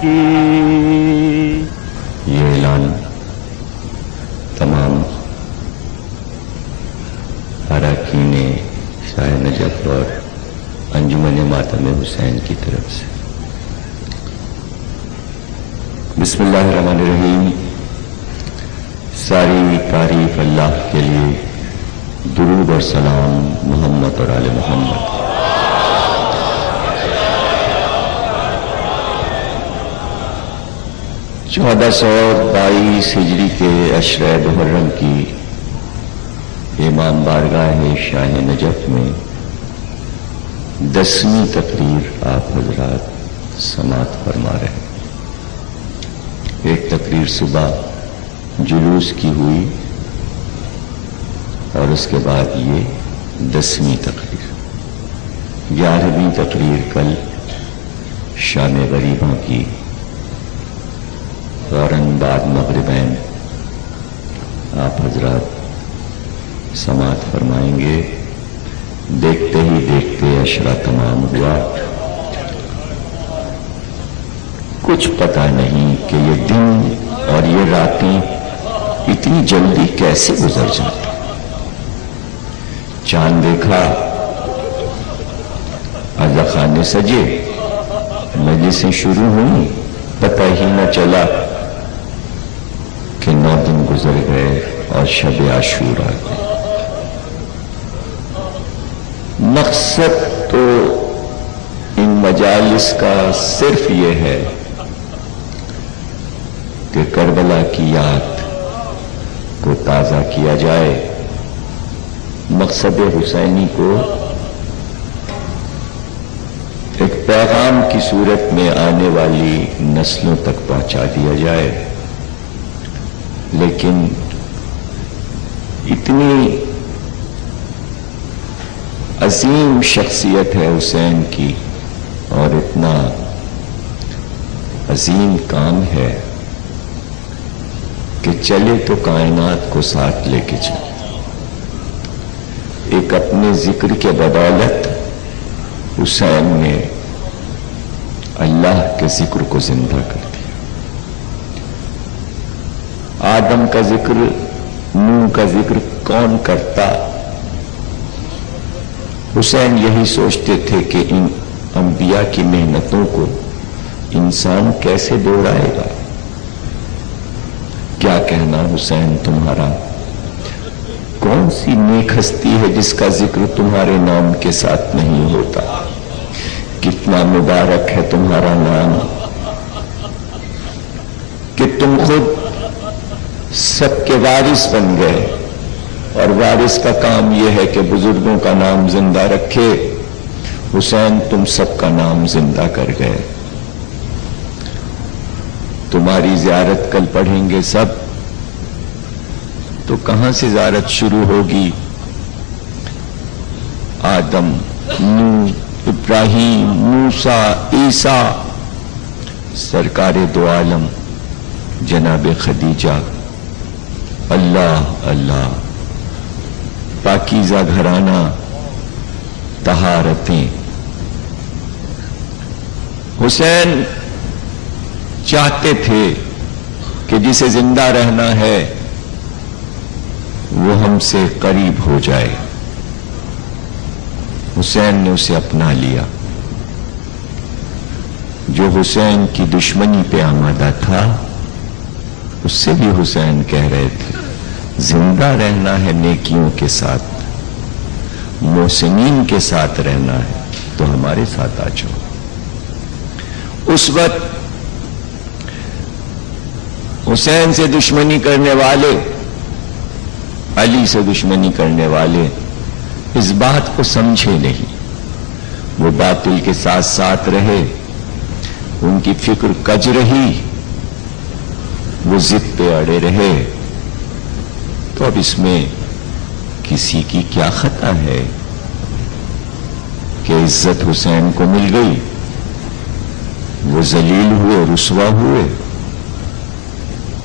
کی یہ اعلان تمام اراکین شاہ نجف اور انجمن ماتم حسین کی طرف سے۔ بسم اللہ الرحمن الرحیم۔ ساری تعریف اللہ کے لیے، درود اور سلام محمد اور آل محمد۔ 1422 ہجری کے عشرہ محرم کی امام بارگاہ شاہ نجف میں 10ویں تقریر آپ حضرات سماعت فرما رہے ہیں۔ ایک تقریر صبح جلوس کی ہوئی اور اس کے بعد یہ 10ویں تقریر۔ 11ویں تقریر کل شام غریباں کی فوراً بعد مغربین آپ حضرات سماعت فرمائیں گے۔ دیکھتے ہی دیکھتے عشرہ تمام ہوا، کچھ پتہ نہیں کہ یہ دن اور یہ راتیں اتنی جلدی کیسے گزر جاتی۔ چاند دیکھا، عزا خانے سجے، مجلسیں شروع ہوئی، پتہ ہی نہ چلا کہ 9 دن گزر گئے اور شب عاشور آ گئی۔ مقصد تو ان مجالس کا صرف یہ ہے کہ کربلا کی یاد کو تازہ کیا جائے، مقصد حسینی کو ایک پیغام کی صورت میں آنے والی نسلوں تک پہنچا دیا جائے۔ لیکن اتنی عظیم شخصیت ہے حسین کی اور اتنا عظیم کام ہے کہ چلے تو کائنات کو ساتھ لے کے چلے۔ ایک اپنے ذکر کے بدولت حسین نے اللہ کے ذکر کو زندہ کر دیا۔ آدم کا ذکر، نوح کا ذکر کون کرتا؟ حسین یہی سوچتے تھے کہ ان انبیاء کی محنتوں کو انسان کیسے دوہرائے گا۔ کیا کہنا حسین تمہارا، کون سی نیک ہستی ہے جس کا ذکر تمہارے نام کے ساتھ نہیں ہوتا؟ کتنا مبارک ہے تمہارا نام کہ تم خود سب کے وارث بن گئے، اور وارث کا کام یہ ہے کہ بزرگوں کا نام زندہ رکھے۔ حسین تم سب کا نام زندہ کر گئے۔ تمہاری زیارت کل پڑھیں گے سب، تو کہاں سے زیارت شروع ہوگی؟ آدم، نوح، ابراہیم، موسیٰ، عیسیٰ، سرکار دو عالم جناب خدیجہ، اللہ اللہ، پاکیزہ گھرانہ، طہارتیں۔ حسین چاہتے تھے کہ جسے زندہ رہنا ہے وہ ہم سے قریب ہو جائے۔ حسین نے اسے اپنا لیا۔ جو حسین کی دشمنی پہ آمادہ تھا اس سے بھی حسین کہہ رہے تھے زندہ رہنا ہے نیکیوں کے ساتھ، محسنین کے ساتھ رہنا ہے تو ہمارے ساتھ آ جاؤ۔ اس وقت حسین سے دشمنی کرنے والے، علی سے دشمنی کرنے والے اس بات کو سمجھے نہیں۔ وہ باطل کے ساتھ ساتھ رہے، ان کی فکر کج رہی، وہ ضد پہ اڑے رہے۔ تو اب اس میں کسی کی کیا خطا ہے کہ عزت حسین کو مل گئی، وہ ذلیل ہوئے، رسوا ہوئے،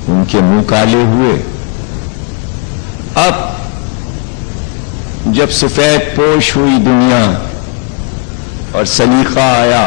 ان کے منہ کالے ہوئے۔ اب جب سفید پوش ہوئی دنیا اور سلیقہ آیا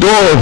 2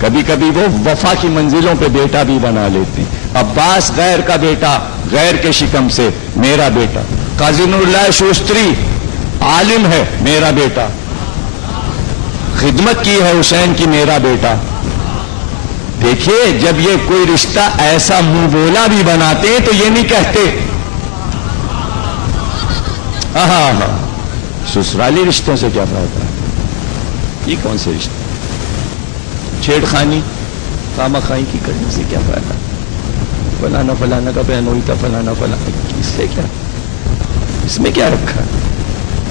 کبھی کبھی وہ وفا کی منزلوں پہ بیٹا بھی بنا لیتے ہیں. عباس غیر کا بیٹا، غیر کے شکم سے میرا بیٹا. قاضی نور اللہ شوستری عالم ہے، میرا بیٹا. خدمت کی ہے حسین کی، میرا بیٹا. دیکھیے جب یہ کوئی رشتہ ایسا منہ بولا بھی بناتے ہیں تو یہ نہیں کہتے ہاں سسرالی رشتوں سے کیا فائدہ ہے؟ یہ کون سے رشتے؟ چھیڑ خانی خامہ خائی کی کرنے سے کیا فائدہ؟ فلانا فلانا کا بہن ہوئی تھا، فلانا فلانا، اس سے کیا؟ اس میں کیا رکھا؟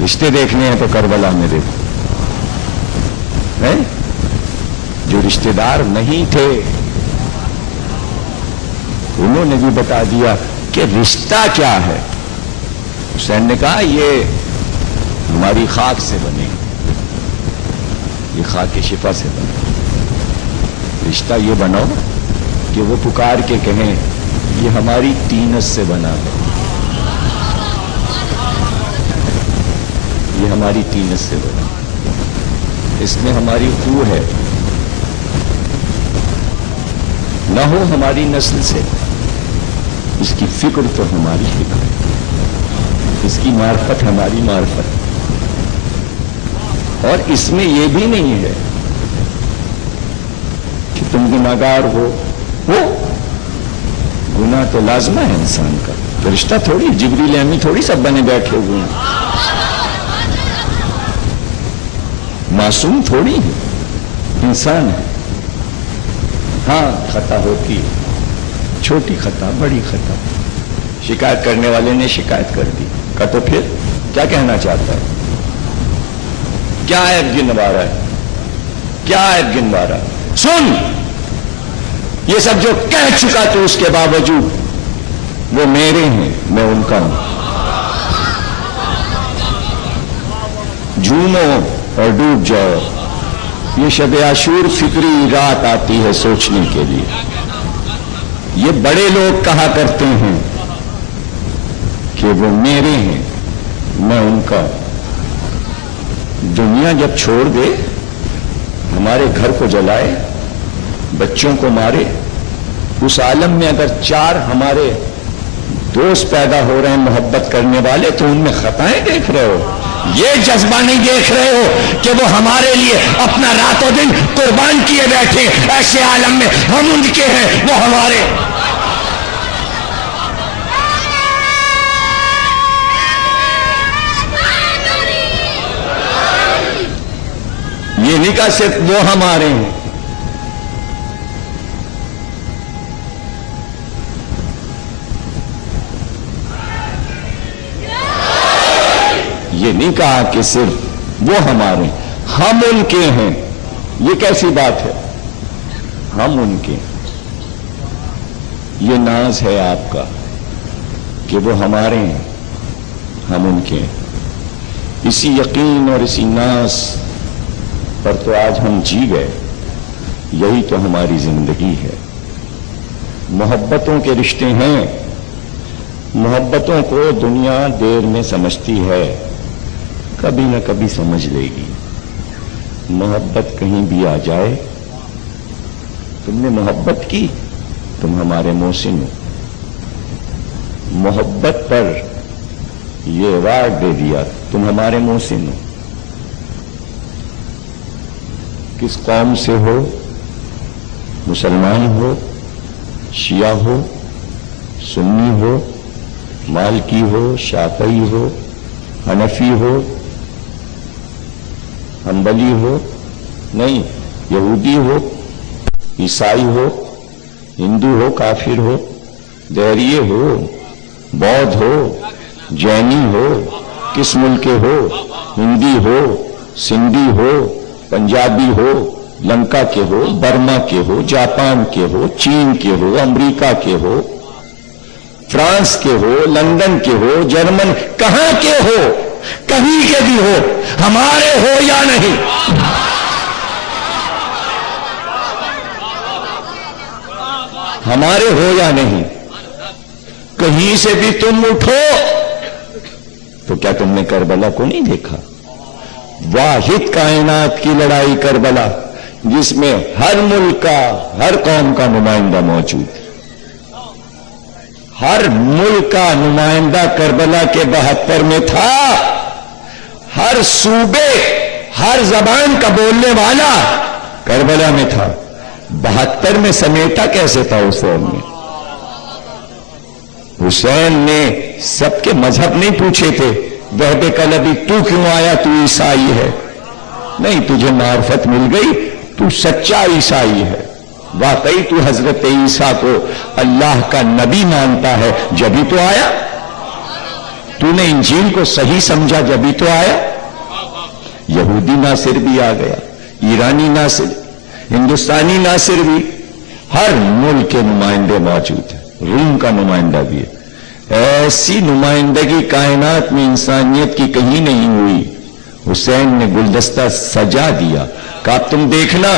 رشتے دیکھنے ہیں تو کربلا میں دیکھو. جو رشتے دار نہیں تھے انہوں نے بھی بتا دیا کہ رشتہ کیا ہے. حسین نے کہا یہ ہماری خاک سے بنے، یہ خاک کی شفا سے بنے. رشتہ یہ بناؤ کہ وہ پکار کے کہیں یہ ہماری تینس سے بنا ہے، یہ ہماری تینس سے بنا، اس میں ہماری خو ہے. نہ ہو ہماری نسل سے، اس کی فکر تو ہماری فکر ہے، اس کی معرفت ہماری معرفت. اور اس میں یہ بھی نہیں ہے کہ تم گناہگار ہو. گناہ تو لازمہ ہے انسان کا، فرشتہ تھوڑی، جبریل امی تھوڑی سب بنے بیٹھے ہوئے ہیں، معصوم تھوڑی ہے، انسان ہے. ہاں خطا ہوتی ہے، چھوٹی خطا بڑی خطا. شکایت کرنے والے نے شکایت کر دی کا تو پھر کیا کہنا چاہتا ہے؟ کیا عیب گنوا رہا ہے؟ کیا عیب گنوا رہا ہے؟ سن، یہ سب جو کہہ چکا تو اس کے باوجود وہ میرے ہیں، میں ان کا ہوں. جھومو اور ڈوب جاؤ. یہ شب عاشور فکری رات آتی ہے سوچنے کے لیے. یہ بڑے لوگ کہا کرتے ہیں کہ وہ میرے ہیں، میں ان کا. دنیا جب چھوڑ دے، ہمارے گھر کو جلائے، بچوں کو مارے، اس عالم میں اگر 4 ہمارے دوست پیدا ہو رہے ہیں محبت کرنے والے، تو ان میں خطائیں دیکھ رہے ہو. یہ جذبہ نہیں دیکھ رہے ہو کہ وہ ہمارے لیے اپنا رات و دن قربان کیے بیٹھے. ایسے عالم میں ہم ان کے ہیں، وہ ہمارے. یہ نہیں کہا صرف وہ ہمارے ہیں. یہ نہیں کہا کہ صرف وہ ہمارے، ہم ان کے ہیں. یہ کیسی بات ہے؟ ہم ان کے. یہ ناز ہے آپ کا کہ وہ ہمارے ہیں، ہم ان کے. اسی یقین اور اسی ناز پر تو آج ہم جی گئے. یہی تو ہماری زندگی ہے. محبتوں کے رشتے ہیں. محبتوں کو دنیا دیر میں سمجھتی ہے، کبھی نہ کبھی سمجھ لے گی. محبت کہیں بھی آ جائے، تم نے محبت کی، تم ہمارے محسن ہو. محبت پر یہ ایوارڈ دے دیا، تم ہمارے محسن ہو. کس قوم سے ہو، مسلمان ہو، شیعہ ہو، سنی ہو، مالکی ہو، شافعی ہو، حنفی ہو، حنبلی ہو، نہیں، یہودی ہو، عیسائی ہو، ہندو ہو، کافر ہو، دہریے ہو، بودھ ہو، جینی ہو، کس ملک کے ہو، ہندی ہو، سندھی ہو، پنجابی ہو، لنکا کے ہو، برما کے ہو، جاپان کے ہو، چین کے ہو، امریکہ کے ہو، فرانس کے ہو، لندن کے ہو، جرمن، کہاں کے ہو، کہیں کے بھی ہو، ہمارے ہو یا نہیں. ہمارے ہو یا نہیں. کہیں سے بھی تم اٹھو تو کیا تم نے کربلا کو نہیں دیکھا؟ واحد کائنات کی لڑائی کربلا. جس میں ہر ملک کا، ہر قوم کا نمائندہ موجود ہے. ہر ملک کا نمائندہ کربلا کے 72 میں تھا. ہر صوبے، ہر زبان کا بولنے والا کربلا میں تھا. 72 میں سمیٹا کیسے تھا حسین نے؟ حسین نے سب کے مذہب نہیں پوچھے تھے. وہب قلبی تو کیوں آیا؟ تو عیسائی ہے. نہیں، تجھے معرفت مل گئی، تو سچا عیسائی ہے. واقعی تو حضرت عیسیٰ کو اللہ کا نبی مانتا ہے، جبھی تو آیا. تو نے انجیل کو صحیح سمجھا، جبھی تو آیا. یہودی ناصر بھی آ گیا، ایرانی ناصر، ہندوستانی ناصر بھی. ہر ملک کے نمائندے موجود ہیں. روم کا نمائندہ بھی ہے. ایسی نمائندگی کائنات میں انسانیت کی کہیں نہیں ہوئی. حسین نے گلدستہ سجا دیا. کہا تم دیکھنا،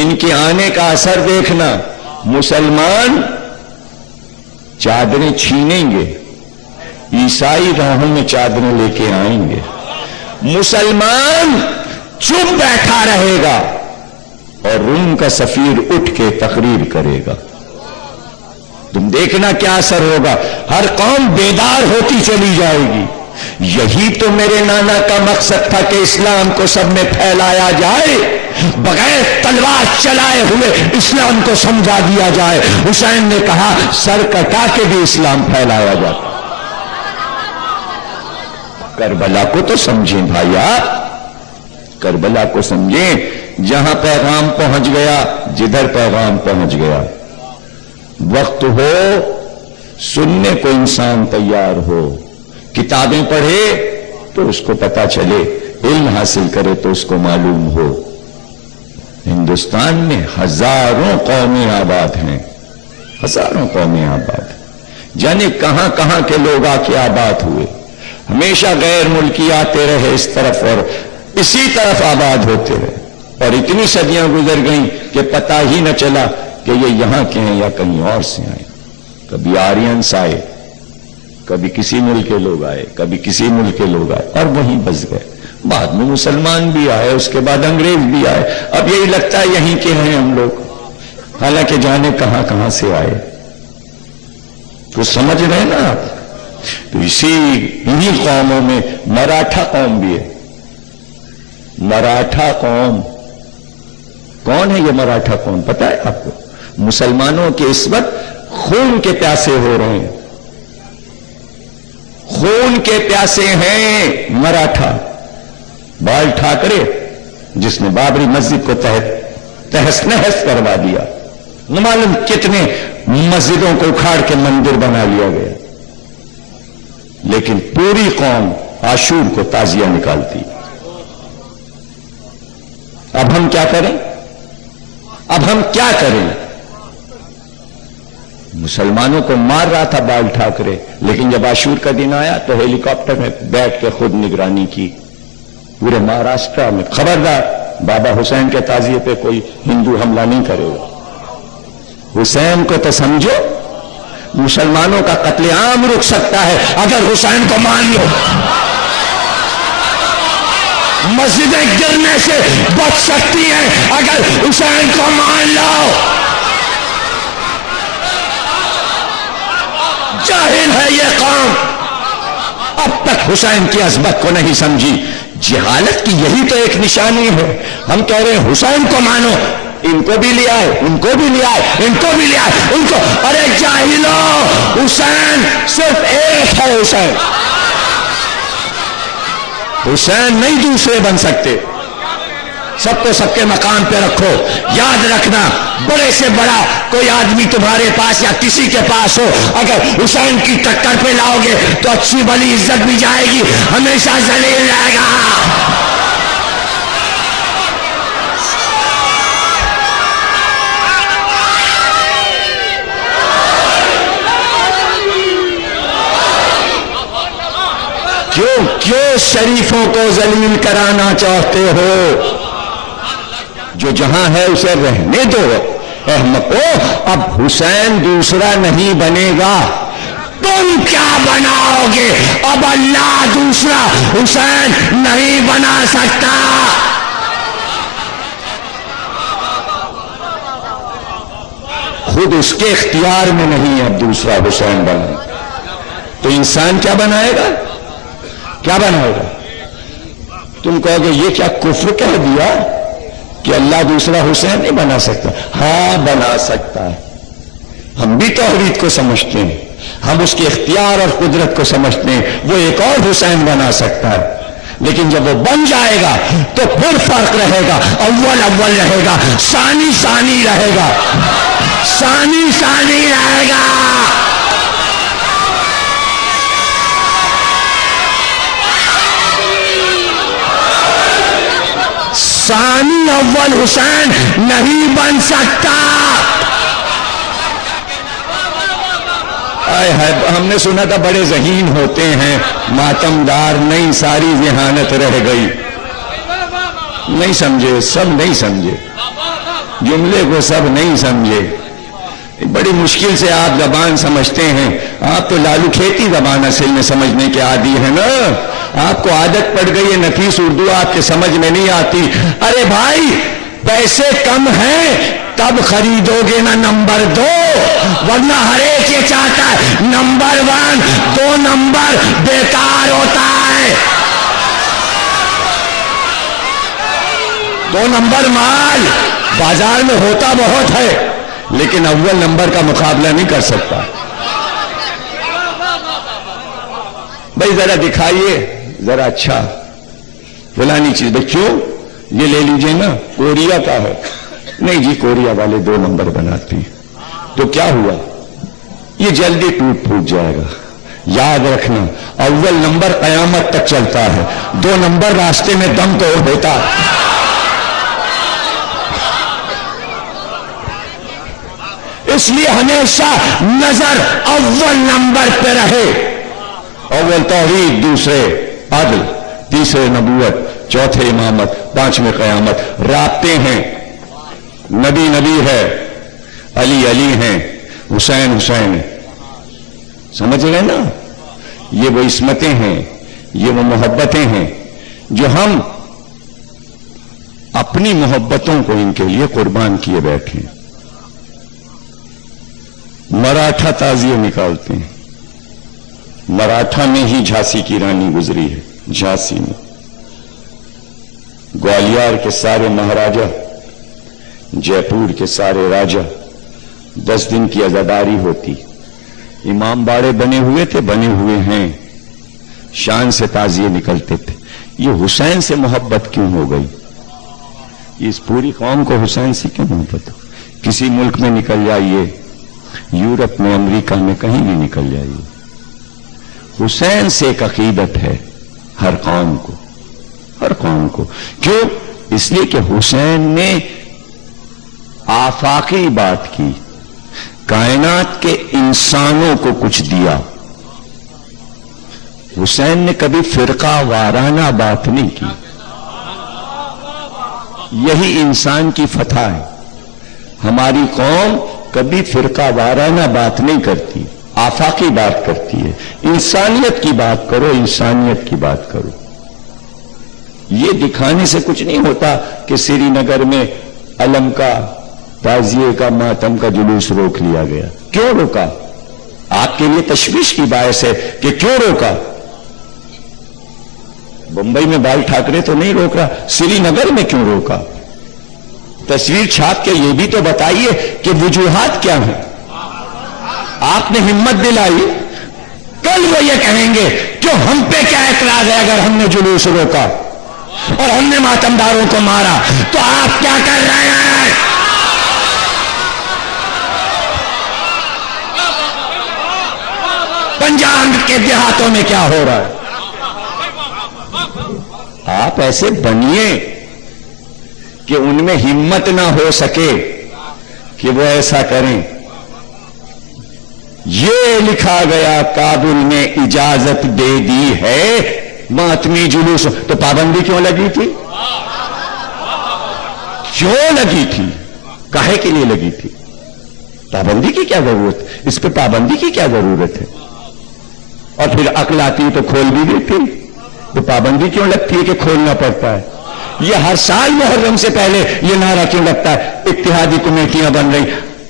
ان کے آنے کا اثر دیکھنا. مسلمان چادریں چھینیں گے، عیسائی راہوں میں چادریں لے کے آئیں گے. مسلمان چپ بیٹھا رہے گا اور روم کا سفیر اٹھ کے تقریر کرے گا. تم دیکھنا کیا اثر ہوگا. ہر قوم بیدار ہوتی چلی جائے گی. یہی تو میرے نانا کا مقصد تھا کہ اسلام کو سب میں پھیلایا جائے، بغیر تلوار چلائے ہوئے اسلام کو سمجھا دیا جائے. حسین نے کہا سر کٹا کے بھی اسلام پھیلایا جاتا. کربلا کو تو سمجھیں بھائیا، کربلا کو سمجھیں. جہاں پیغام پہنچ گیا، جدھر پیغام پہنچ گیا، وقت ہو سننے کو انسان تیار ہو. کتابیں پڑھے تو اس کو پتا چلے، علم حاصل کرے تو اس کو معلوم ہو. ہندوستان میں ہزاروں قومیں آباد ہیں، ہزاروں قومیں آباد. جانے کہاں کہاں کے لوگ آ کے آباد ہوئے. ہمیشہ غیر ملکی آتے رہے اس طرف اور اسی طرف آباد ہوتے رہے. اور اتنی صدیاں گزر گئیں کہ پتہ ہی نہ چلا کہ یہ یہاں کے ہیں یا کہیں اور سے آئے. کبھی آرینس آئے، کبھی کسی ملک کے لوگ آئے، کبھی کسی ملک کے لوگ آئے اور وہیں بس گئے. بعد میں مسلمان بھی آئے، اس کے بعد انگریز بھی آئے. اب یہی لگتا ہے یہیں کے ہیں ہم لوگ، حالانکہ جانے کہاں کہاں سے آئے. تو سمجھ رہے نا آپ. تو انہی قوموں میں مراٹھا قوم بھی ہے. مراٹھا قوم کون ہے؟ یہ مراٹھا قوم پتہ ہے آپ کو؟ مسلمانوں کے اس وقت خون کے پیاسے ہو رہے ہیں، خون کے پیاسے ہیں مراٹھا. بال ٹھاکرے جس نے بابری مسجد کو تہس نہس کروا دیا، نہ معلوم کتنے مسجدوں کو اکھاڑ کے مندر بنا لیا گیا، لیکن پوری قوم عاشور کو تعزیہ نکالتی. اب ہم کیا کریں؟ اب ہم کیا کریں؟ مسلمانوں کو مار رہا تھا بال ٹھاکرے، لیکن جب عاشور کا دن آیا تو ہیلی کاپٹر میں بیٹھ کے خود نگرانی کی پورے مہاراشٹرا میں. خبردار بابا حسین کے تعزیے پہ کوئی ہندو حملہ نہیں کرے گا. حسین کو تو سمجھو، مسلمانوں کا قتل عام رک سکتا ہے اگر حسین کو مان لو. مسجدیں گرنے سے بچ سکتی ہیں اگر حسین کو مان لو. جاہل ہے یہ قوم، اب تک حسین کی عظمت کو نہیں سمجھی. جہالت کی یہی تو ایک نشانی ہے. ہم کہہ رہے ہیں حسین کو مانو، ان کو بھی لے آئے، ان کو بھی لے آئے، ان کو بھی لے آئے، ان کو. ارے جاہلو، حسین صرف ایک ہے. حسین نہیں دوسرے بن سکتے. سب کو سب کے مقام پہ رکھو. یاد رکھنا، بڑے سے بڑا کوئی آدمی تمہارے پاس یا کسی کے پاس ہو، اگر حسین کی ٹکر پہ لاؤ گے تو اچھی بلی عزت بھی جائے گی، ہمیشہ ذلیل رہے گا. کیوں شریفوں کو ذلیل کرانا چاہتے ہو؟ جو جہاں ہے اسے رہنے دو. احمقو، اب حسین دوسرا نہیں بنے گا، تم کیا بناؤ گے؟ اب اللہ دوسرا حسین نہیں بنا سکتا. خود اس کے اختیار میں نہیں اب دوسرا حسین بنا، تو انسان کیا بنائے گا؟ کیا بنائے گا؟ تم کہو گے یہ کیا کفر کہہ دیا کہ اللہ دوسرا حسین نہیں بنا سکتا؟ ہاں بنا سکتا ہے، ہم بھی توحید کو سمجھتے ہیں، ہم اس کے اختیار اور قدرت کو سمجھتے ہیں، وہ ایک اور حسین بنا سکتا ہے، لیکن جب وہ بن جائے گا تو پھر فرق رہے گا، اول اول رہے گا، ثانی ثانی رہے گا، ثانی ثانی رہے گا۔ ثانی اول حسین نہیں بن سکتا۔ ہم نے سنا تھا بڑے ذہین ہوتے ہیں، ماتمدار، نہیں ساری ذہانت رہ گئی، نہیں سمجھے، سب نہیں سمجھے جملے کو، سب نہیں سمجھے۔ بڑی مشکل سے آپ زبان سمجھتے ہیں، آپ تو لالو کھیتی زبان اصل میں سمجھنے کے عادی ہیں نا، آپ کو عادت پڑ گئی ہے، نفیس اردو آپ کے سمجھ میں نہیں آتی۔ ارے بھائی پیسے کم ہیں تب خریدو گے نا نمبر 2، ورنہ ہر ایک یہ چاہتا ہے نمبر 1، 2 نمبر بیکار ہوتا ہے۔ 2 نمبر مال بازار میں ہوتا بہت ہے، لیکن اول نمبر کا مقابلہ نہیں کر سکتا۔ بھائی ذرا دکھائیے ذرا، اچھا فلانی چیز، بچوں یہ لے لیجئے نا، کوریا کا ہے، نہیں جی کوریا والے 2 نمبر بناتی، تو کیا ہوا؟ یہ جلدی ٹوٹ پھوٹ جائے گا۔ یاد رکھنا اول نمبر قیامت تک چلتا ہے، 2 نمبر راستے میں دم توڑ ہوتا ہے۔ اس لیے ہمیشہ نظر اول نمبر پہ رہے، اول توحید، دوسرے عدل، تیسرے نبوت، چوتھے امامت، 5ویں قیامت۔ رابطے ہیں، نبی نبی ہے، علی علی ہیں، حسین حسین ہے، سمجھ گئے نا؟ یہ وہ عصمتیں ہیں، یہ وہ محبتیں ہیں جو ہم اپنی محبتوں کو ان کے لیے قربان کیے بیٹھے ہیں۔ مراٹھا تعزیے نکالتے ہیں، مراٹھا میں ہی جھانسی کی رانی گزری ہے، جھانسی میں گوالیار کے سارے مہاراجا، جے پور کے سارے راجا، 10 دن کی عزاداری ہوتی، امام باڑے بنے ہوئے تھے، بنے ہوئے ہیں، شان سے تعزیے نکلتے تھے۔ یہ حسین سے محبت کیوں ہو گئی؟ اس پوری قوم کو حسین سے کیوں محبت ہو؟ کسی ملک میں نکل جائیے، یورپ میں، امریکہ میں، کہیں بھی نکل جائیے، حسین سے ایک عقیدت ہے ہر قوم کو، ہر قوم کو۔ کیوں؟ اس لیے کہ حسین نے آفاقی بات کی، کائنات کے انسانوں کو کچھ دیا۔ حسین نے کبھی فرقہ وارانہ بات نہیں کی، یہی انسان کی فتح ہے۔ ہماری قوم کبھی فرقہ وارانہ بات نہیں کرتی، آفاقی بات کرتی ہے۔ انسانیت کی بات کرو، انسانیت کی بات کرو۔ یہ دکھانے سے کچھ نہیں ہوتا کہ سری نگر میں علم کا، تعزیے کا، ماتم کا جلوس روک لیا گیا۔ کیوں روکا؟ آپ کے لیے تشویش کی باعث ہے کہ کیوں روکا۔ بمبئی میں بال ٹھاکرے تو نہیں روک رہا، سری نگر میں کیوں روکا؟ تصویر چھاپ کے یہ بھی تو بتائیے کہ وجوہات کیا ہیں۔ آپ نے ہمت دلائی، کل وہ یہ کہیں گے کہ ہم پہ کیا اعتراض ہے اگر ہم نے جلوس روکا اور ہم نے ماتمداروں کو مارا، تو آپ کیا کر رہے ہیں؟ پنجاب کے دیہاتوں میں کیا ہو رہا ہے؟ آپ ایسے بنیے کہ ان میں ہمت نہ ہو سکے کہ وہ ایسا کریں۔ یہ لکھا گیا کابل نے اجازت دے دی ہے ماتمی جلوس، تو پابندی کیوں لگی تھی؟ کیوں لگی تھی؟ کاہے کے لیے لگی تھی؟ پابندی کی کیا ضرورت؟ اس پہ پابندی کی کیا ضرورت ہے؟ اور پھر عقل آتی تو کھول بھی دیتی، تو پابندی کیوں لگتی ہے کہ کھولنا پڑتا ہے؟ یہ ہر سال محرم سے پہلے یہ نعرہ کیوں لگتا ہے اتحادی کمیٹیاں بن رہی،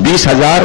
20,000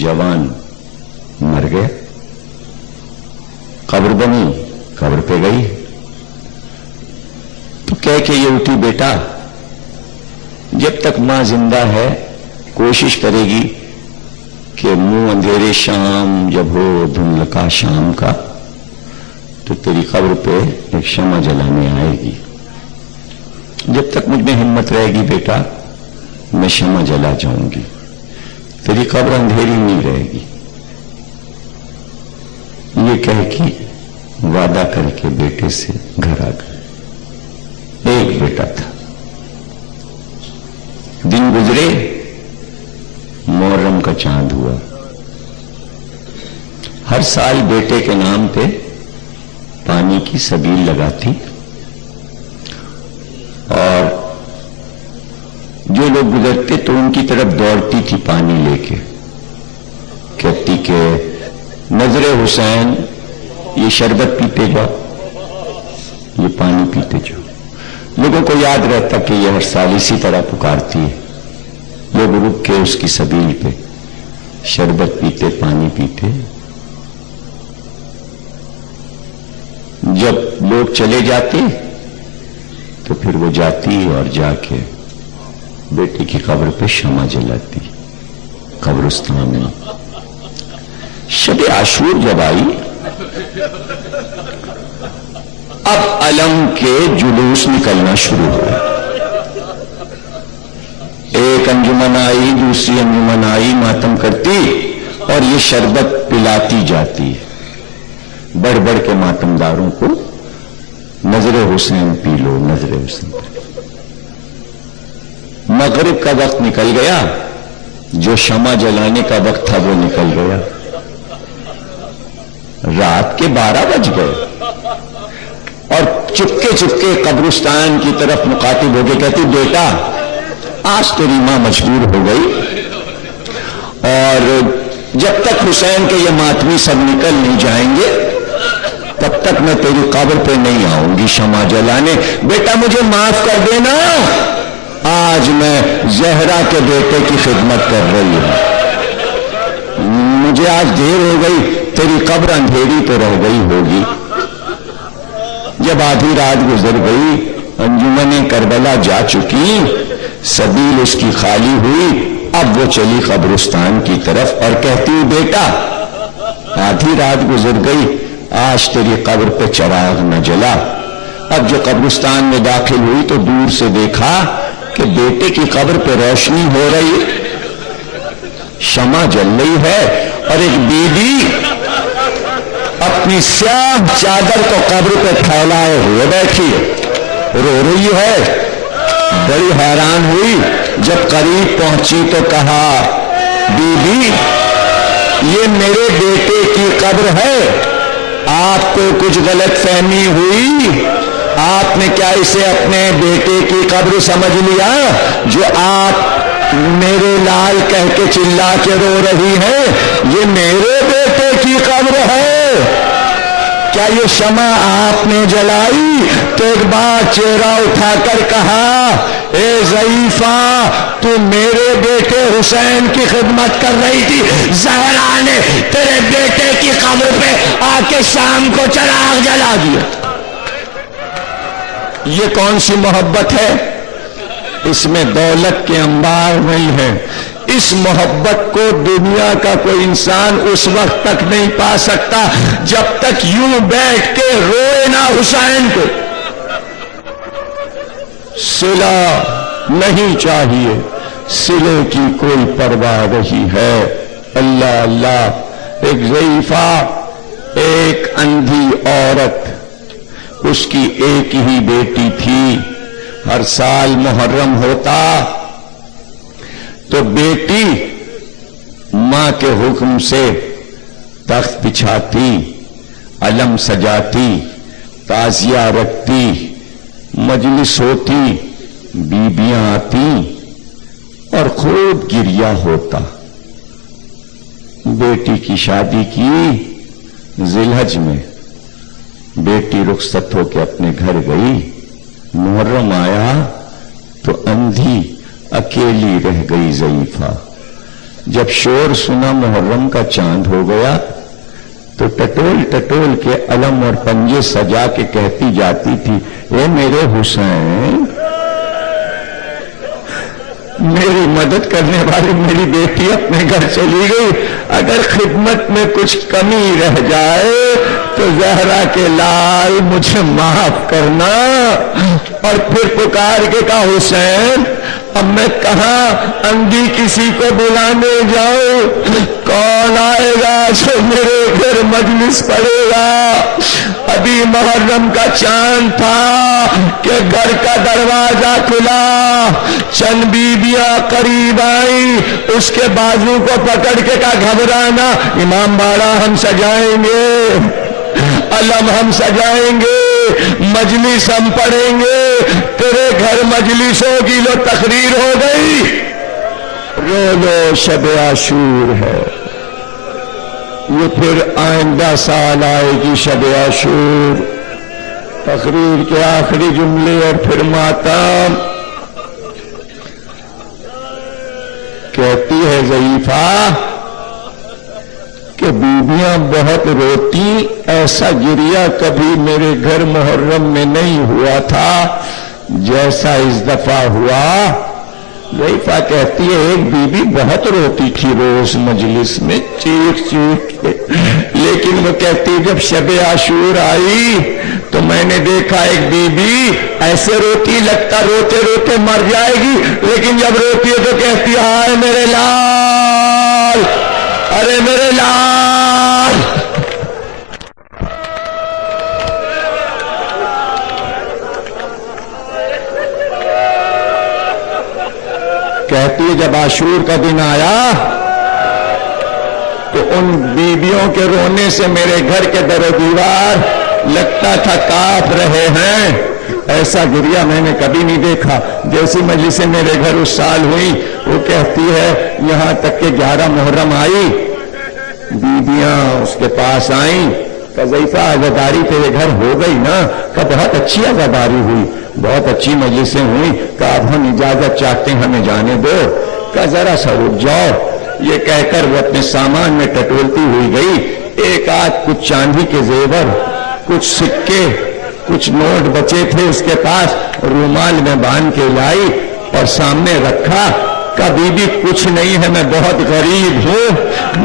جوان، مر گیا، قبر بنی، قبر پہ گئی تو کہہ کے یہ اٹھی، بیٹا جب تک ماں زندہ ہے کوشش کرے گی کہ منہ اندھیرے شام جب ہو دھندلکا شام کا تو تیری قبر پہ ایک شمع جلانے آئے گی، جب تک مجھ میں ہمت رہے گی بیٹا میں شمع جلا جاؤں گی، تیری قبر اندھیری نہیں رہے گی۔ یہ کہہ کے وعدہ کر کے بیٹے سے گھر آ گئے۔ ایک بیٹا تھا، دن گزرے، محرم کا چاند ہوا، ہر سال بیٹے کے نام پہ پانی کی سبیل لگاتی اور جو لوگ گزرتے تو ان کی طرف دوڑتی تھی پانی لے کے، کہتی کہ نظر حسین یہ شربت پیتے جاؤ، یہ پانی پیتے جاؤ۔ لوگوں کو یاد رہتا کہ یہ ہر سال اسی طرح پکارتی ہے، لوگ رک کے اس کی سبیل پہ شربت پیتے، پانی پیتے۔ جب لوگ چلے جاتے تو پھر وہ جاتی اور جا کے بیٹے کی قبر پہ شمع جلاتی قبرستان میں۔ شب عاشور جب آئی، اب علم کے جلوس نکلنا شروع ہوا، ایک انجمن آئی، دوسری انجمن آئی، ماتم کرتی اور یہ شربت پلاتی جاتی، بڑھ بڑھ کے ماتمداروں کو نظر حسین پی لو، نظر حسین۔ مغرب کا وقت نکل گیا، جو شمع جلانے کا وقت تھا وہ نکل گیا، رات کے 12 بج گئے اور چپکے چپکے قبرستان کی طرف مخاطب ہو کے کہتی، بیٹا آج تیری ماں مجبور ہو گئی اور جب تک حسین کے یہ ماتمی سب نکل نہیں جائیں گے تب تک میں تیری قبر پہ نہیں آؤں گی شمع جلانے، بیٹا مجھے معاف کر دینا، آج میں زہرا کے بیٹے کی خدمت کر رہی ہوں، مجھے آج دیر ہو گئی، تیری قبر اندھیری تو رہ گئی ہوگی۔ جب آدھی رات گزر گئی، انجمن کربلا جا چکی، سبیل اس کی خالی ہوئی، اب وہ چلی قبرستان کی طرف اور کہتی ہوں، بیٹا آدھی رات گزر گئی، آج تیری قبر پہ چراغ نہ جلا۔ اب جو قبرستان میں داخل ہوئی تو دور سے دیکھا کہ بیٹے کی قبر پہ روشنی ہو رہی، شمع جل رہی ہے اور ایک بی بی اپنی سیاہ چادر کو قبر پہ پھیلائے ہوئے بیٹھی رو رہی ہے۔ بڑی حیران ہوئی، جب قریب پہنچی تو کہا، بی بی یہ میرے بیٹے کی قبر ہے، آپ کو کچھ غلط فہمی ہوئی، آپ نے کیا اسے اپنے بیٹے کی قبر سمجھ لیا جو آپ میرے لال کہہ کے چلا کے رو رہی ہے؟ یہ میرے بیٹے کی قبر ہے۔ کیا یہ شمع آپ نے جلائی؟ تو ایک بار چہرہ اٹھا کر کہا، اے ضعیفہ تو میرے بیٹے حسین کی خدمت کر رہی تھی، زہرا نے تیرے بیٹے کی قبر پہ آ کے شام کو چراغ جلا دیا۔ یہ کون سی محبت ہے؟ اس میں دولت کے انبار نہیں ہے، اس محبت کو دنیا کا کوئی انسان اس وقت تک نہیں پا سکتا جب تک یوں بیٹھ کے روئے نہ حسین کو۔ صلہ نہیں چاہیے، صلے کی کوئی پرواہ نہیں ہے۔ اللہ اللہ، ایک ضعیفہ، ایک اندھی عورت، اس کی ایک ہی بیٹی تھی، ہر سال محرم ہوتا تو بیٹی ماں کے حکم سے تخت بچھاتی، علم سجاتی، تعزیہ رکھتی، مجلس ہوتی، بیبیاں آتی اور خوب گریہ ہوتا۔ بیٹی کی شادی کی ذی الحج میں، بیٹی رخصت ہو کے اپنے گھر گئی، محرم آیا تو اندھی اکیلی رہ گئی ضعیفہ. جب شور سنا محرم کا چاند ہو گیا تو ٹٹول ٹٹول کے علم اور پنجے سجا کے کہتی جاتی تھی، اے میرے حسین، میری مدد کرنے والی میری بیٹی اپنے گھر چلی گئی، اگر خدمت میں کچھ کمی رہ جائے تو زہرا کے لال مجھے معاف کرنا. اور پھر پکار کے کہا، حسین اب میں کہاں اندھی کسی کو بلانے جاؤں؟ کون آئے گا جو میرے گھر مجلس پڑے گا؟ ابھی محرم کا چاند تھا کہ گھر کا دروازہ کھلا، چند بیویاں قریب آئیں، اس کے بازو کو پکڑ کے کہا، گھبرانا، امام باڑہ ہم سجائیں گے، علم ہم سجائیں گے، مجلس ہم پڑھیں گے، تیرے گھر مجلس ہوگی. لو تقریر ہو گئی، رو لو شب عاشور ہے. یہ پھر آئندہ سال آئے گی شب عاشور. تقریر کے آخری جملے اور پھر ماتم. کہتی ہے ضعیفہ کہ بیویاں بہت روتی، ایسا گریا کبھی میرے گھر محرم میں نہیں ہوا تھا جیسا اس دفعہ ہوا. ضعیفہ کہتی ہے ایک بیوی بہت روتی تھی روز مجلس میں چیخ چیخ کے، لیکن وہ کہتی جب شب عاشور آئی تو میں نے دیکھا ایک بیوی ایسے روتی لگتا روتے روتے مر جائے گی، لیکن جب روتی ہے تو کہتی ہائے میرے لال، ارے میرے لال. کہتی ہے جب عاشور کا دن آیا تو ان بیویوں کے رونے سے میرے گھر کے در و دیوار لگتا تھا کانپ رہے ہیں. ایسا گریا میں نے کبھی نہیں دیکھا. جیسی مجلسیں میرے گھر اس سال ہوئی، وہ کہتی ہے یہاں تک کہ 11 محرم آئی، بیویاں اس کے پاس آئیں کہ ضعیفہ عزاداری تیرے گھر ہو گئی نا؟ کہ بہت اچھی عزاداری ہوئی، بہت اچھی مجلسیں ہوئی، کہ اب ہم اجازت چاہتے ہیں ہمیں جانے دو. کہ ذرا سا رک جاؤ. یہ کہہ کر وہ اپنے سامان میں ٹٹولتی ہوئی گئی. ایک آدھ کچھ چاندی کے زیور، کچھ سکے، کچھ نوٹ بچے تھے اس کے پاس، رومال میں باندھ کے لائی اور سامنے رکھا. کبھی بھی کچھ نہیں ہے، میں بہت غریب ہوں،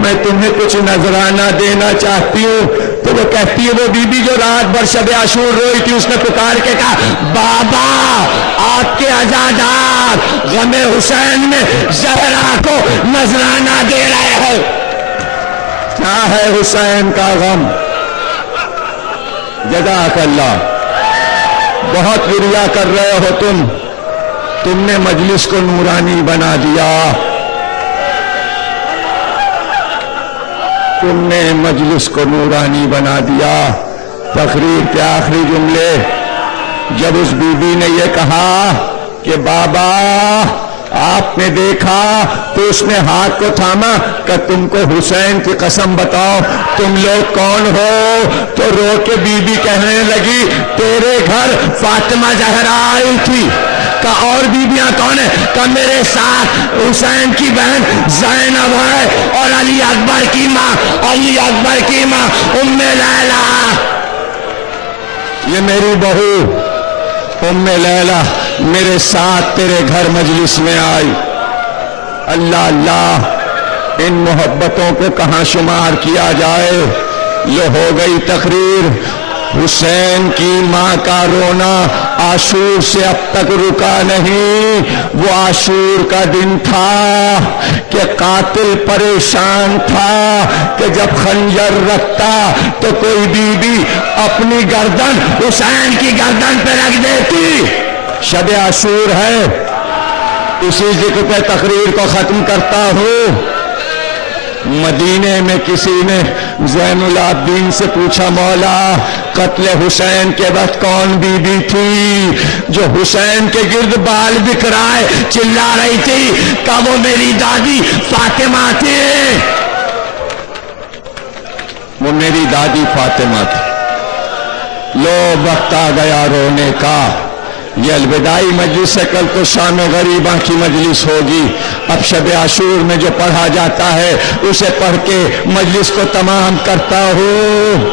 میں تمہیں کچھ نذرانہ دینا چاہتی ہوں. تو وہ کہتی ہے وہ بی بی جو رات بھر شب عاشور روئی تھی، اس نے پکار کے کہا، بابا آپ کے عزادار غم حسین میں زہرا کو نذرانہ دے رہے ہو. کیا ہے حسین کا غم؟ جزاک اللہ، بہت گریہ کر رہے ہو تم نے مجلس کو نورانی بنا دیا، تم نے مجلس کو نورانی بنا دیا. تقریر کے آخری جملے جب اس بی بی نے یہ کہا کہ بابا آپ نے دیکھا تو اس نے ہاتھ کو تھاما کہ تم کو حسین کی قسم بتاؤ تم لوگ کون ہو؟ تو رو کے بی بی کہنے لگی تیرے گھر فاطمہ زہرا آئی تھی. کہ اور بیویاں کون ہیں؟ کہ میرے ساتھ حسین کی بہن زینب ہے اور علی اکبر کی ماں ام لیلہ. یہ میری بہو ام لیلہ میرے ساتھ تیرے گھر مجلس میں آئی. اللہ اللہ، ان محبتوں کو کہاں شمار کیا جائے. یہ ہو گئی تقریر. حسین کی ماں کا رونا عاشور سے اب تک رکا نہیں. وہ عاشور کا دن تھا کہ قاتل پریشان تھا کہ جب خنجر رکھتا تو کوئی بی بی اپنی گردن حسین کی گردن پہ رکھ دیتی. شب عاشور ہے، اسی ذکر پہ تقریر کو ختم کرتا ہوں. مدینے میں کسی نے زین العابدین سے پوچھا مولا قتل حسین کے وقت کون بی بی تھی جو حسین کے گرد بال بکھرائے چلا رہی تھی؟ کہ وہ میری دادی فاطمہ تھی. وہ میری دادی فاطمہ تھی. لو وقت آ گیا رونے کا. یہ الوداعی مجلس ہے، کل کو شام غریباں کی مجلس ہوگی۔ اب شب عاشور میں جو پڑھا جاتا ہے اسے پڑھ کے مجلس کو تمام کرتا ہوں۔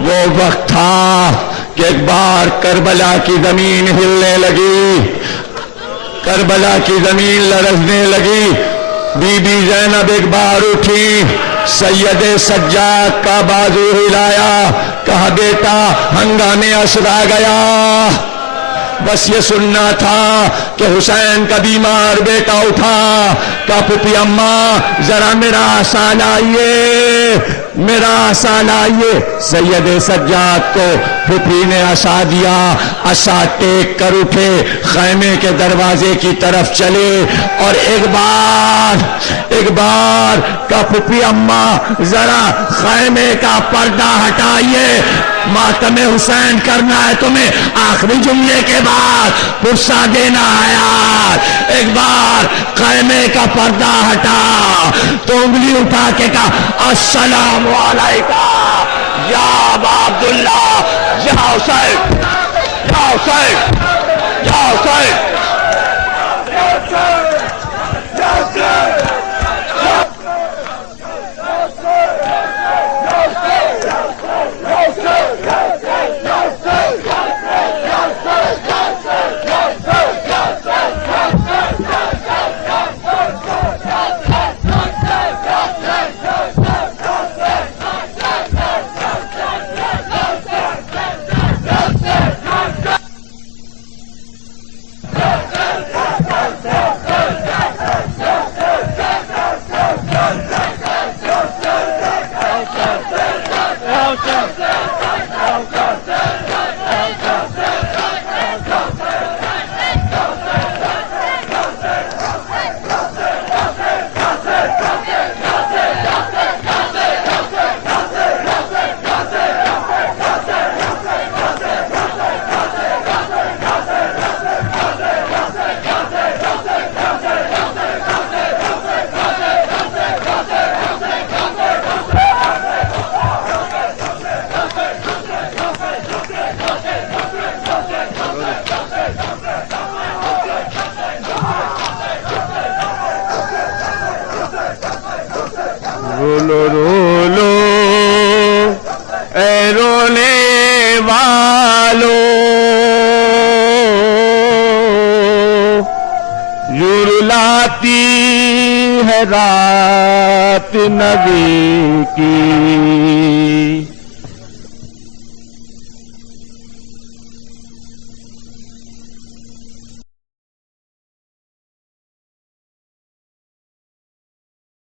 وہ وقت تھا کہ ایک بار کربلا کی زمین ہلنے لگی، کربلا کی زمین لرزنے لگی۔ بی بی زینب ایک بار اٹھی، سید سجاد کا بازو ہلایا، کہا بیٹا ہنگامے عصر آ گیا۔ بس یہ سننا تھا کہ حسین کا بیمار بیٹا اٹھا، کہا پھپھی اماں ذرا میرا عصا لائیے، میرا عصا لائیے۔ سید سجاد کو پھپھی نے عصا دیا، عصا ٹیک کر اٹھے، خیمے کے دروازے کی طرف چلے، اور ایک بار کہا پھپھی اماں ذرا خیمے کا پردہ ہٹائیے، ماتم حسین کرنا ہے تمہیں، آخری جملے کے بعد پرسہ دینا ہے۔ ایک بار خیمے کا پردہ ہٹا تو انگلی اٹھا کے کہا السلام علیکہ یا ابا عبداللہ، یا حسین، یا حسین، یا حسین۔ رولو رولو اے رونے والو، یوں رلاتی ہے رات نبی کی،